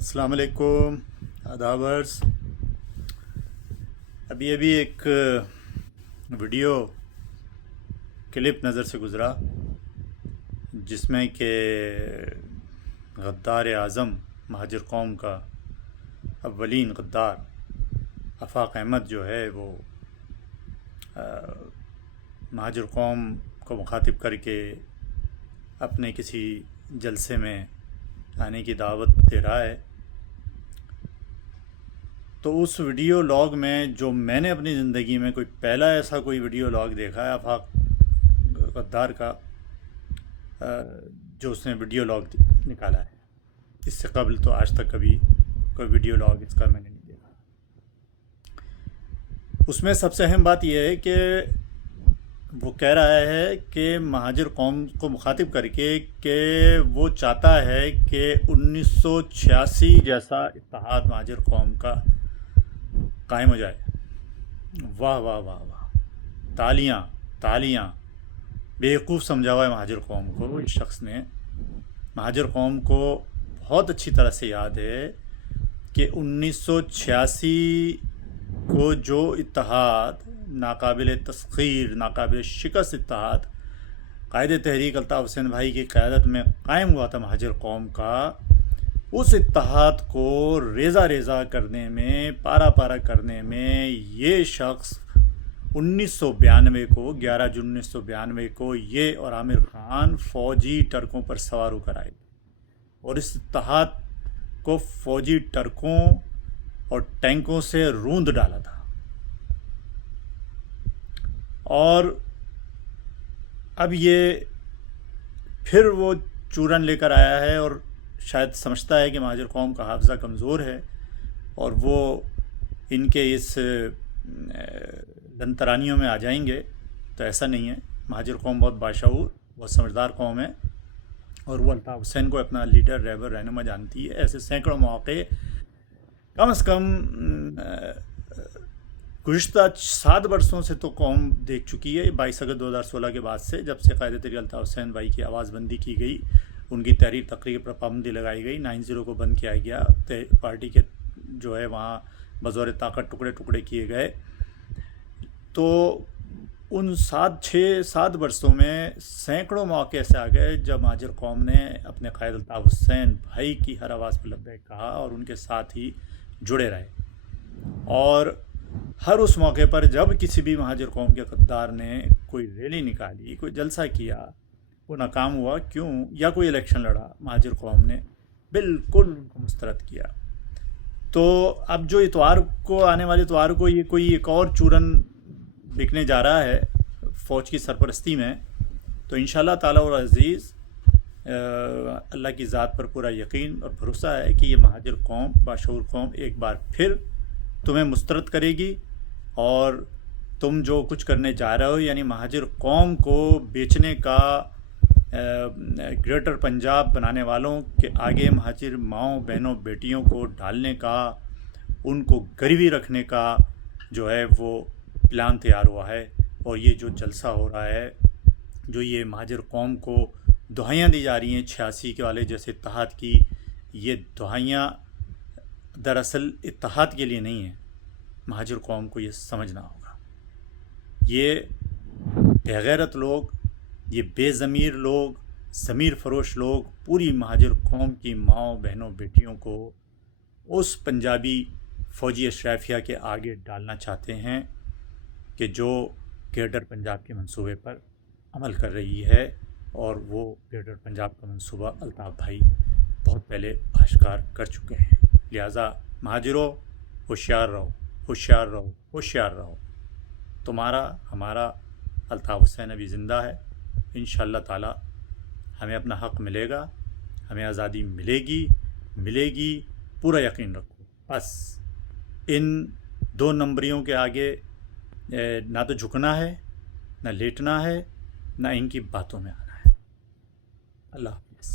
السلام علیکم آدابرز. ابھی ایک ویڈیو کلپ نظر سے گزرا جس میں کہ غدار اعظم مہاجر قوم کا اولین غدار آفاق احمد جو ہے وہ مہاجر قوم کو مخاطب کر کے اپنے کسی جلسے میں آنے کی دعوت دے رہا ہے. تو اس ویڈیو لاگ میں جو میں نے اپنی زندگی میں پہلا ایسا ویڈیو لاگ دیکھا ہے آفاق غدار کا، جو اس نے ویڈیو لاگ نکالا ہے. اس سے قبل تو آج تک کبھی کوئی ویڈیو لاگ اس کا میں نے نہیں دیکھا. اس میں سب سے اہم بات یہ ہے کہ وہ کہہ رہا ہے کہ مہاجر قوم کو مخاطب کر کے کہ وہ چاہتا ہے کہ 1986 جیسا اتحاد مہاجر قوم کا قائم ہو جائے. واہ واہ واہ واہ، تالیاں تالیاں. بیوقوف سمجھا ہوا ہے مہاجر قوم کو. اس شخص نے مہاجر قوم کو بہت اچھی طرح سے یاد ہے کہ 1986 کو جو اتحاد، ناقابل تسخیر، ناقابل شکست اتحاد قائد تحریک الطاف حسین بھائی کی قیادت میں قائم ہوا تھا مہاجر قوم کا، اس اتحاد کو ریزہ ریزہ کرنے میں، پارا پارا کرنے میں یہ شخص 1992 کو 11 جون 1992 کو یہ اور عامر خان فوجی ٹرکوں پر سوار ہو کر آئے اور اس اتحاد کو فوجی ٹرکوں اور ٹینکوں سے روند ڈالا تھا. اور اب یہ پھر وہ چورن لے کر آیا ہے اور شاید سمجھتا ہے کہ مہاجر قوم کا حافظہ کمزور ہے اور وہ ان کے اس لنترانیوں میں آ جائیں گے. تو ایسا نہیں ہے. مہاجر قوم بہت باشعور، بہت سمجھدار قوم ہے اور وہ الطاف حسین کو اپنا لیڈر، رہبر، رہنما جانتی ہے. ایسے سینکڑوں مواقع کم از کم گزشتہ 7 برسوں سے تو قوم دیکھ چکی ہے. 22 اگست 2016 کے بعد سے، جب سے قائد تحریک الطاف حسین بھائی کی آواز بندی کی گئی، ان کی تحریر تقریر پر پابندی لگائی گئی، 90 کو بند کیا گیا، پارٹی کے جو ہے وہاں بزور طاقت ٹکڑے ٹکڑے کیے گئے. تو ان 7 برسوں میں سینکڑوں مواقع ایسے آ گئے جب مہاجر قوم نے اپنے قائد الطاف حسین بھائی کی ہر آواز پہ لبیک کہا اور ان کے ساتھ ہی جڑے رہے. اور ہر اس موقع پر جب کسی بھی مہاجر قوم کے غدار نے کوئی ریلی نکالی، کوئی جلسہ کیا، وہ ناکام ہوا کیوں، یا کوئی الیکشن لڑا، مہاجر قوم نے بالکل ان کو مسترد کیا. تو اب جو اتوار کو، آنے والے اتوار کو، یہ ایک اور چورن بکنے جا رہا ہے فوج کی سرپرستی میں. تو انشاءاللہ تعالی اور عزیز اللہ کی ذات پر پورا یقین اور بھروسہ ہے کہ یہ مہاجر قوم، باشعور قوم، ایک بار پھر تمہیں مسترد کرے گی اور تم جو کچھ کرنے جا رہے ہو، یعنی مہاجر قوم کو بیچنے کا، گریٹر پنجاب بنانے والوں کے آگے مہاجر ماؤں، بہنوں، بیٹیوں کو ڈالنے کا، ان کو گروی رکھنے کا جو ہے وہ پلان تیار ہوا ہے. اور یہ جو جلسہ ہو رہا ہے، جو یہ مہاجر قوم کو دہائیاں دی جا رہی ہیں 86 کے والے جیسے اتحاد کی، یہ دہائیاں دراصل اتحاد کے لیے نہیں ہیں. مہاجر قوم کو یہ سمجھنا ہوگا. یہ بےغیرت لوگ، یہ بے ضمیر لوگ، ضمیر فروش لوگ پوری مہاجر قوم کی ماؤں، بہنوں، بیٹیوں کو اس پنجابی فوجی اشرافیہ کے آگے ڈالنا چاہتے ہیں کہ جو گریٹر پنجاب کے منصوبے پر عمل کر رہی ہے. اور وہ گریٹر پنجاب کا منصوبہ الطاف بھائی بہت پہلے آشکار کر چکے ہیں. لہٰذا مہاجروں، ہوشیار رہو، ہوشیار رہو، ہوشیار رہو. تمہارا، ہمارا الطاف حسین ابھی زندہ ہے. انشاءاللہ تعالی ہمیں اپنا حق ملے گا، ہمیں آزادی ملے گی. پورا یقین رکھو. بس ان 2 نمبریوں کے آگے نہ تو جھکنا ہے، نہ لیٹنا ہے، نہ ان کی باتوں میں آنا ہے. اللہ حافظ.